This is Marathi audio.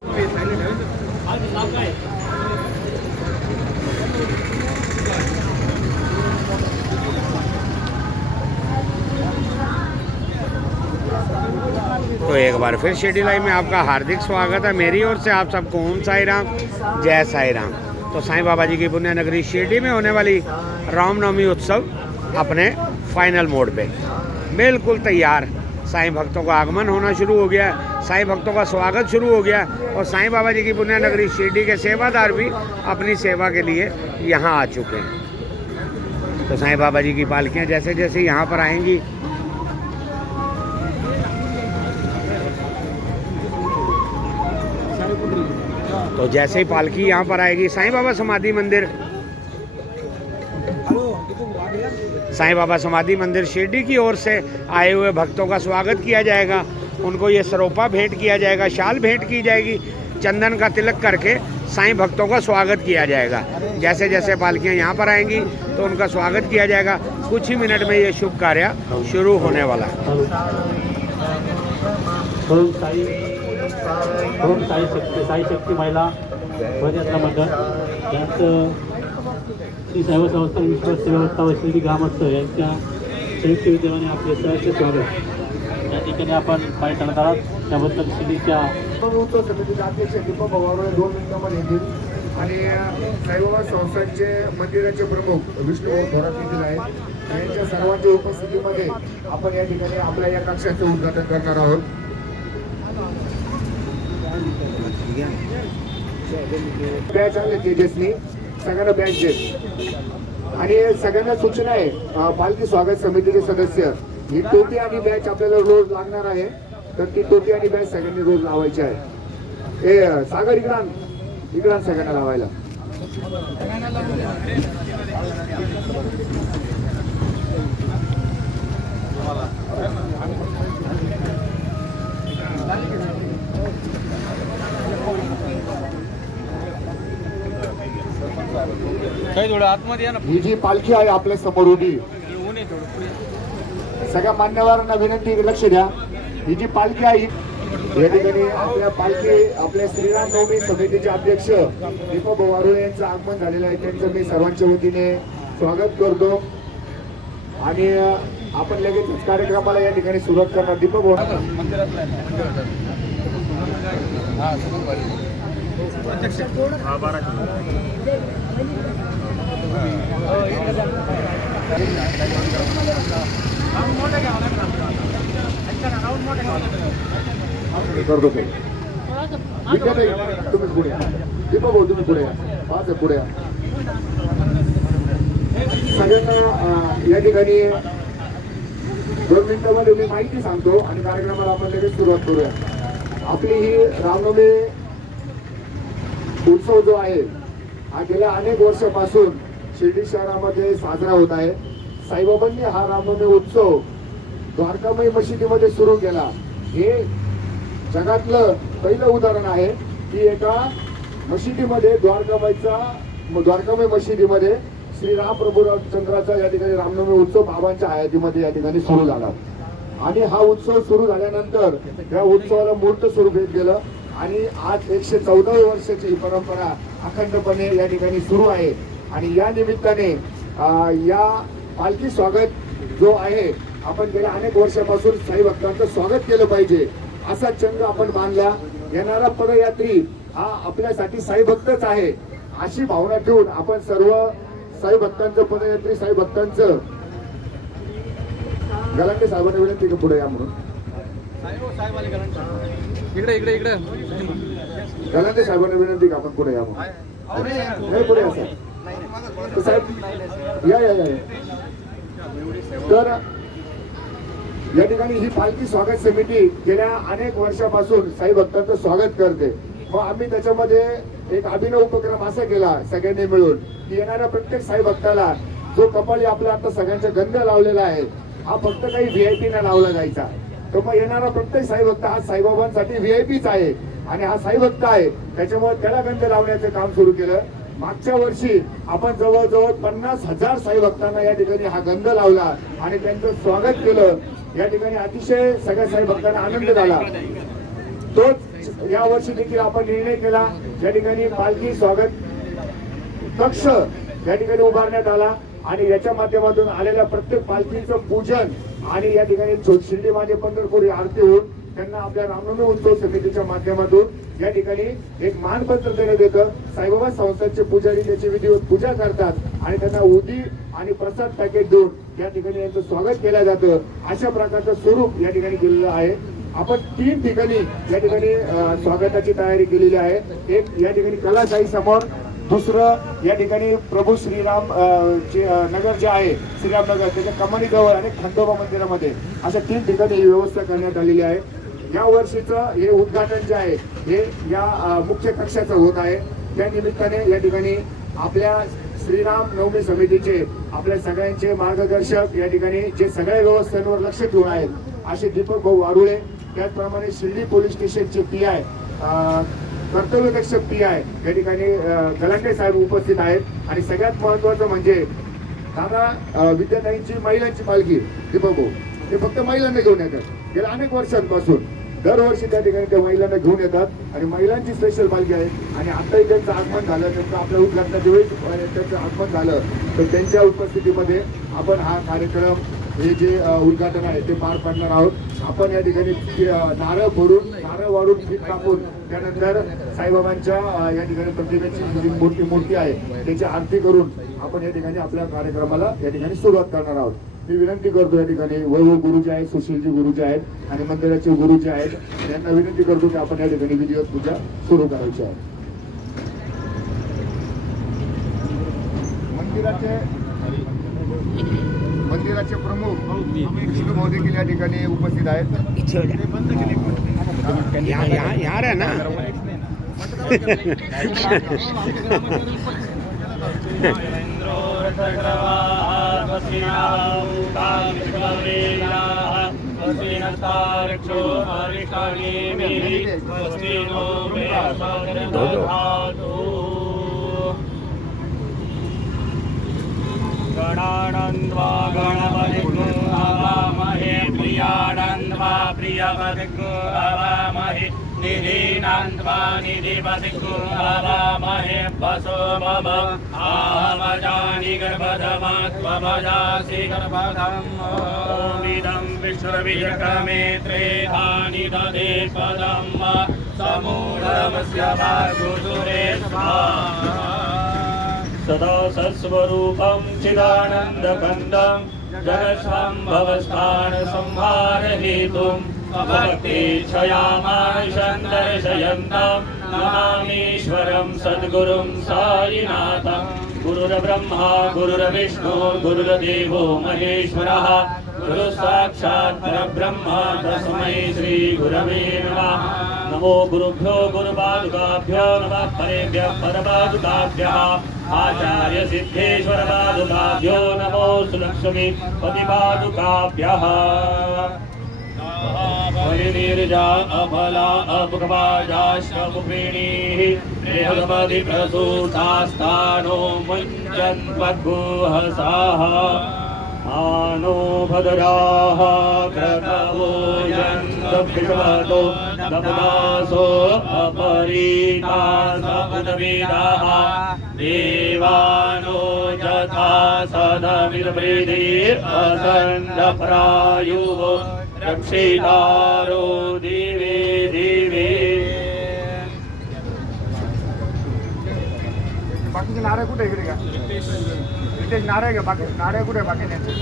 तो एक बार फिर शिरडी लाइव में आपका हार्दिक स्वागत है। मेरी ओर से आप सबको ओम साई राम, जय साई राम। तो साईं बाबा जी की पुण्य नगरी शिरडी में होने वाली रामनवमी उत्सव अपने फाइनल मोड पे बिल्कुल तैयार। साईं भक्तों का आगमन होना शुरू हो गया, साईं भक्तों का स्वागत शुरू हो गया और साईं बाबा जी की पुण्य नगरी शिरडी के सेवादार भी अपनी सेवा के लिए यहाँ आ चुके हैं। तो साईं बाबा जी की पालकियाँ जैसे जैसे यहाँ पर आएंगी तो जैसे ही पालकी यहाँ पर आएगी, साईं बाबा समाधि मंदिर शिरडी की ओर से आए हुए भक्तों का स्वागत किया जाएगा। उनको ये सरोपा भेंट किया जाएगा, शाल भेंट की जाएगी, चंदन का तिलक करके साईं भक्तों का स्वागत किया जाएगा। जैसे जैसे पालकियाँ यहाँ पर आएंगी तो उनका स्वागत किया जाएगा। कुछ ही मिनट में ये शुभ कार्य शुरू होने वाला है। ओम साई शक्ती महिला पदयात्रा मंडळ यांचं श्री साई संस्थान विश्वास व्यवस्था व शिर्डी ग्रामस्थ यांच्या संयुक्त विद्यमाने आपले सहर्ष स्वागत। या ठिकाणी आपण पाय टाकणार आहात त्याबद्दल शिर्डीच्या उत्सव समितीचे अध्यक्ष दीपक पवार 2 मिनिटांमध्ये येतील आणि साईबाबा संस्थानचे मंदिराचे प्रमुख विष्णू थोरात देखील आहेत। यांच्या सर्वांच्या उपस्थितीमध्ये आपण या ठिकाणी आपल्या या कक्षाचे उद्घाटन करणार आहोत। बॅच आले तेजसनी सगळ्यांना बॅच देत आणि सगळ्यांना सूचना आहे, पालखी स्वागत समितीचे सदस्य ही टोपी आणि बॅच आपल्याला रोज लागणार आहे, तर ती टोपी आणि बॅच सगळ्यांनी रोज लावायची आहे। हे सागर इकडं सगळ्यांना लावायला। ही जी पालखी आहे आपल्या समोर उभी, सगळ्या मान्यवरांना विनंती, लक्ष द्या। ही जी पालखी आहे या ठिकाणी आपल्या श्रीराम नवमी समितीचे अध्यक्ष दीपक पवार यांचं आगमन झालेलं आहे। त्यांचं मी सर्वांच्या वतीने स्वागत करतो आणि आपण लगेच कार्यक्रमाला या ठिकाणी सुरुवात करणार। दीपक पवार करतो तुम्ही पुढे या। दीपक भाऊ तुम्ही पुढे या, पाच पुढे या। सगळ्यांना या ठिकाणी 2 मिनिटांमध्ये मी माहिती सांगतो आणि कार्यक्रमाला आपण लगेच सुरुवात करूया। आपली ही रामनवमी उत्सव जो आहे हा गेल्या अनेक वर्षापासून शिर्डी शहरामध्ये साजरा होत आहे। साईबाबांनी हा रामनवमी उत्सव द्वारकामाई मशिदीमध्ये सुरू केला। हे जगातलं पहिलं उदाहरण आहे की एका मशिदीमध्ये द्वारकामाई मशिदीमध्ये श्री राम प्रभू चंद्राचा या ठिकाणी रामनवमी उत्सव बाबांच्या हयातीमध्ये या ठिकाणी सुरू झाला आणि हा उत्सव सुरू झाल्यानंतर या उत्सवाला मूर्त स्वरूप येत गेलं आणि आज 114 वर्षाची ही परंपरा अखंडपणे या ठिकाणी सुरू आहे। आणि या निमित्ताने या पालखी स्वागत जो आहे, आपण गेल्या अनेक वर्षापासून साई भक्तांचं स्वागत केलं पाहिजे असा चंग आपण मानला। येणारा पदयात्री हा आपल्यासाठी साई भक्तच आहे अशी भावना ठेवून आपण सर्व साई भक्तांचं पदयात्री साई भक्तांचं गलांडे साहेबांना विनंती की पुढे या म्हणून। इकडे गलांडे साहेबांना विनंती की आपण पुढे या म्हणून। पुढे या साहेब, या। तर या ठिकाणी ही पालखी स्वागत समिती गेल्या अनेक वर्षापासून साई भक्तांचं स्वागत करते। मग आम्ही त्याच्यामध्ये एक अभिनव उपक्रम असा केला सगळ्यांनी मिळून की येणाऱ्या प्रत्येक साई भक्ताला जो कपाळी आपला आता सगळ्यांच्या गंध लावलेला आहे हा फक्त काही व्हीआयपी न लावला जायचा। तर मग येणारा प्रत्येक साई भक्त हा साईबाबांसाठी व्हीआयपीच आहे आणि हा साई भक्त आहे, त्याच्यामुळे त्याला गंध लावण्याचं काम सुरू केलं। मागच्या वर्षी आपण जवळजवळ 50,000 साई भक्तांना या ठिकाणी हा गंध लावला आणि त्यांचं स्वागत केलं। या ठिकाणी अतिशय सगळ्या साई भक्तांना आनंद झाला। तोच या वर्षी देखील आपण निर्णय केला, या ठिकाणी पालखी स्वागत कक्ष या ठिकाणी उभारण्यात आला आणि याच्या माध्यमातून आलेल्या प्रत्येक पालखीचं पूजन आणि या ठिकाणी शिर्डी माझे पंढरपूर ही आरती होऊन त्यांना आपल्या रामनवमी उत्सव समितीच्या माध्यमातून या ठिकाणी एक मानपत्र देण्यात येतं. साईबाबा संस्थांचे पुजारी त्याची विधिवत पूजा करतात आणि त्यांना उदी आणि प्रसाद पॅकेट देऊन या ठिकाणी यांचं स्वागत केलं जातं. अशा प्रकारचं स्वरूप या ठिकाणी केलेलं आहे. आपण 3 ठिकाणी या ठिकाणी स्वागताची तयारी केलेली आहे. एक या ठिकाणी कलाशाही समोर, दुसरं या ठिकाणी प्रभू श्रीराम नगर जे आहे श्रीराम नगर त्याच्या कमानी जवळ आणि खंडोबा मंदिरामध्ये अशा 3 ठिकाणी ही व्यवस्था करण्यात आलेली आहे. या वर्षीचं हे उद्घाटन जे आहे हे या मुख्य कक्षाचं होत आहे. त्या निमित्ताने या ठिकाणी आपल्या श्रीराम नवमी समितीचे आपल्या सगळ्यांचे मार्गदर्शक या ठिकाणी जे सगळ्या व्यवस्थांवर लक्ष ठेवून आहेत असे दीपक भाऊ वारुळे, त्याचप्रमाणे शिर्डी पोलीस स्टेशनचे PI कर्तव्यदक्ष PI या ठिकाणी गलांडे साहेब उपस्थित आहेत आणि सगळ्यात महत्वाचं म्हणजे दादा विद्याताईंची महिलांची पालखी दीपक भाऊ ते फक्त महिलांना घेऊन येतात. गेल्या अनेक वर्षांपासून दरवर्षी त्या ठिकाणी त्या महिलांना घेऊन येतात आणि महिलांची स्पेशल पालखी आहे. आणि आताही त्यांचं आगमन झालं, त्यांचं आपल्या उद्घाटनाच्या वेळी त्यांचं आगमन झालं तर त्यांच्या उपस्थितीमध्ये आपण हा कार्यक्रम हे जे उद्घाटन आहे ते पार पाडणार आहोत. आपण या ठिकाणी नारळ वाढून पीठ कापून त्यानंतर साईबाबांच्या या ठिकाणी प्रतिमेची जी मोठी मूर्ती आहे त्याची आरती करून आपण या ठिकाणी आपल्या कार्यक्रमाला या ठिकाणी सुरुवात करणार आहोत. मी विनंती करतो या ठिकाणी वैभव गुरु जे आहेत, सुशीलजी गुरु जे आहेत आणि मंदिराचे गुरु जे आहेत त्यांना विनंती करतो की आपण या ठिकाणी विधिवत पूजा सुरू करायची आहे. मंदिराचे प्रमुख विष्णू भाऊ देखील या ठिकाणी उपस्थित आहेत. यार है ना गणानन्द्वा गणपतिगो हवामहे प्रियानन्द्वा प्रियपतिगो हवामहे निधीनान्द्वा निधिपतिगो हवामहे वसो मम आहवजानि गर्भधमात्वभजासि गर्भधम् ओमिदं विश्वविजकमे त्रेधानि दधे पदम् समूढमस्य भागुसुरे स्वाहा सदा सत्स्वरूपं चिदानन्दकन्दं जगत्सम्भवस्थान संहारहेतुं भक्तेच्छयामाशं दर्शयन्तं नमामीश्वरं सद्गुरुं साईनाथं गुरुर्ब्रह्मा गुरुर्विष्णु गुरुर्देवो महेश्वरः गुरुसाक्षात् परब्रह्म तस्मै श्रीगुरवे नमः। नमो गुरुभ्यो गुरुपादुकाभ्यो नमः परेभ्यः परपादुकाभ्यः आचार्य सिद्धेश्वर पादुकाभ्यो नमो सुलक्ष्मी पतिपादुकाभ्यः। परिनिर्जा अफला अपगवाजाश्रमुपिणीः बृहस्पति प्रसूतास्तानो मुञ्चन् पद्गुहसाः आनो भद्राः क्रतवो यन्तभिषवतो नपदासो अपरीतासपुतवेदाः देवानो यथा सदमिदप्रीतिः असन्नप्रायुः रक्षितारो दिवे दिवे। बाकीचे नारळ कुठे इकडे का? रितेश नारळ घ्या. बाकी नारळ कुठे बाकी त्यांचे?